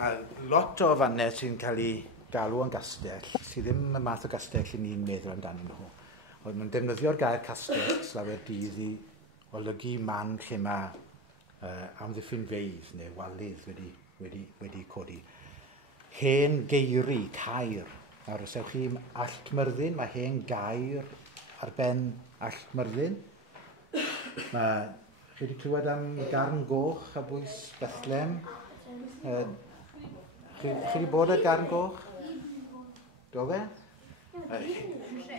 Mae lot o fannau sy'n cael ei galw yn gastell, sydd ddim y math o gastell i ni'n meddwl amdano nhw. Ond mae'n defnyddio'r gair castell, slawer dydd i olygu man lle mae amddiffynfeydd neu walydd wedi codi. Hen geiri, cair. Nawr, os ewch chi Alltmyrddin, mae hen gair ar ben Alltmyrddin. Chi wedi clywed am Garn Goch a bwys Bethlem? Chi wedi bod ar Garn Goch? Do fe?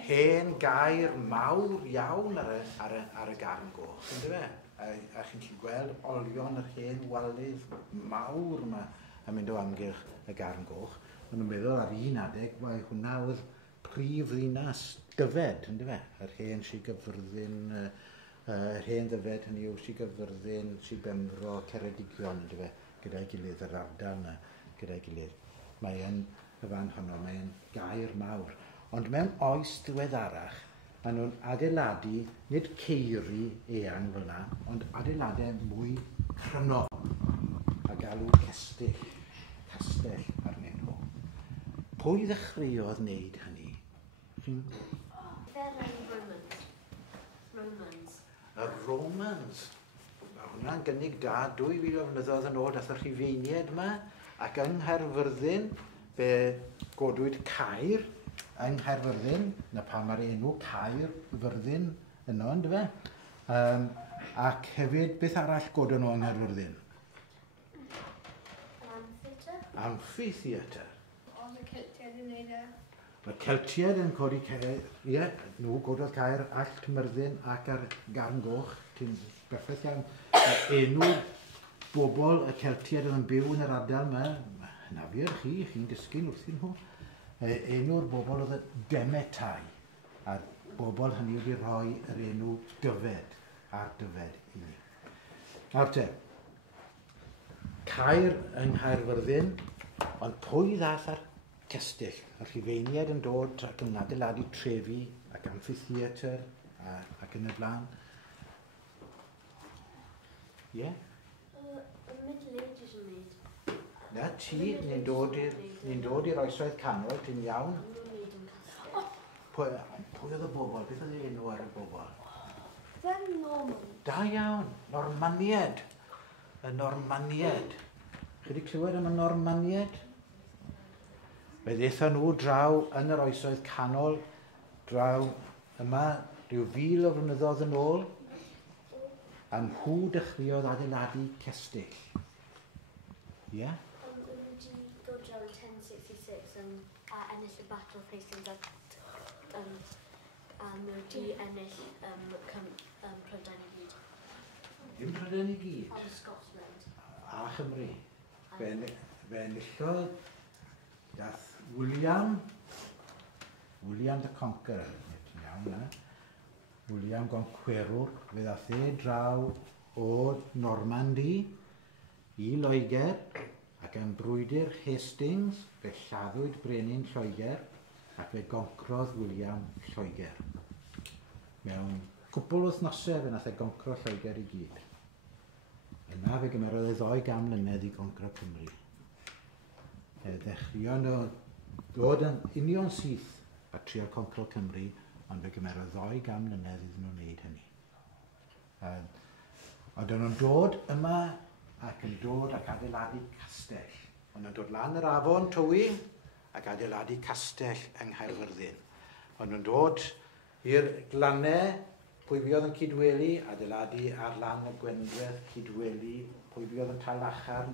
Hen gair mawr iawn ar y Garn Goch, ynddo fe? A chi'n gallu gweld olion yr hen walydd mawr yma yn mynd o amgylch y Garn Goch. Maen nhw'n meddwl ar un adeg, mae hwnna oedd prif ddinas Dyfed, ynddo fe? Yr hen Sir Gyfyrddin, yr hen Ddyfed hynny yw Sir Gyfyrddin, Sir Benfro, Ceredigion, ynddo fe? Gyda'i gilydd, yr ardal yna, gyda'i gilydd. Mae yn y fan honno, mae'n gair mawr. Ond mewn oes diweddarach, maen nhw'n adeiladu, nid ceiri eang fel yna, ond adeiladau mwy cryno, a galw cestyll, castell arnyn nhw. Pwy ddechreuodd wneud hynny? Romans. Y Romans. Mae hwnna'n gynnig da, 2000 o flynyddoedd yn ôl, dath yr Rhufeiniaid yma, ac yng Nghaerfyrddin, fe godwyd Caer, yng Nghaerfyrddin, na pa mae'r enw Caer Fyrdin yno, ynddo fe? Ac hefyd, beth arall godon nhw yng Nghaerfyrddin? Amphitheatre. Oedd y Celtiaid yn neud e? Mae Celtiaid yn codi Caer, ie, nhw gododd Caer Alltmyrddin ac ar Garn Goch, ti'n berffaith iawn. Enw bobl y Celtiaid yn byw yn yr ardal yma, na fi ar chi'n dysgu'n wrthyn nhw. Enw'r bobl oedd y Demetai, a'r bobl hynny wedi rhoi yr enw Dyfed a'r Dyfed i ni. Nawr te, Caer yng Nghaerfyrddin, ond pwy ddath ar cestyll? Y Rhufeiniaid yn dod ac yn adeiladu trefi ac amphitheatre ac yn y blaen. Ie? Y Middle Ages yn neud. Na ti, ni'n dod i'r oesoedd canol, ti'n iawn. Pwy oedd y bobl? Beth oedd enw ar y bobl? Then Norman. Da iawn, Normanied. Y Normanied. Chi wedi clywed am y Normanied? Fe ddeithon nhw draw yn yr oesoedd canol, draw yma rhyw 1000 o flynyddoedd yn ôl, a nhw dechreuodd adeiladu cestyll. Ie? Wedi dod draw yn 1066 yn ennill y Battle of Hastings a nhw wedi ennill Prydain i gyd. Dim Prydain i gyd? A Scotland. A Chymru. Fe enillodd dath William the Conqueror, ti'n iawn na, William Goncwerwr, fe ddath draw o Normandy i Loegr, ac yn brwydr Hastings, fe lladdwyd brenin Lloegr, ac fe goncrodd William Lloegr. Mewn cwpl o wythnosau fe nath e goncro Lloegr i gyd. Yna fe gymerodd e 200 mlynedd i goncro Cymru. Dechreuon nhw dod yn union syth a trio concro Cymru, ond fe gymerodd 200 mlynedd iddyn nhw'n wneud hynny. Ond nhw'n dod yma ac yn dod ac adeiladu castell. Ond nhw'n dod lan yr afon Tywi ac adeiladu castell yng Nghaerfyrddin. Ond nhw'n dod i'r glannau, pwy fi oedd yn cydweli, adeiladu ar lan y Gwynfor cydweli, pwy fi oedd yn Talachan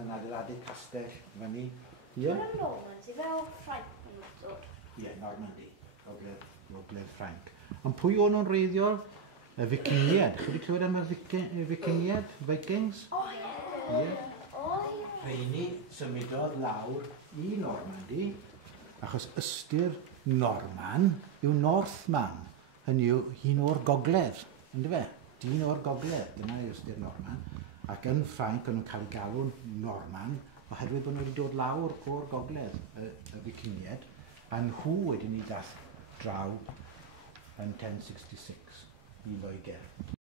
yn adeiladu castell fyny. Ie? Mae'n Normans, i fel Ffrainc yn dod? Ie, Normandy, Ogledd Ffrainc. Ond pwy o'n nhw'n reiddiol? Y Vicingiad. Chi wedi clywed am y Vicingiad? Vikings? O ie! Rheini symudodd lawr i Normandy, achos ystyr Norman yw Northman. Hynny yw hun o'r gogledd, ynddo fe? Dyn o'r gogledd, dyna yw ystyr Norman. Ac yn Ffrainc, o'n nhw'n cael galw'n Norman, oherwydd bod nhw wedi dod lawr o'r gogledd, y Vicingiad, a nhw wedyn ni dath draw yn 1066 i Loegr.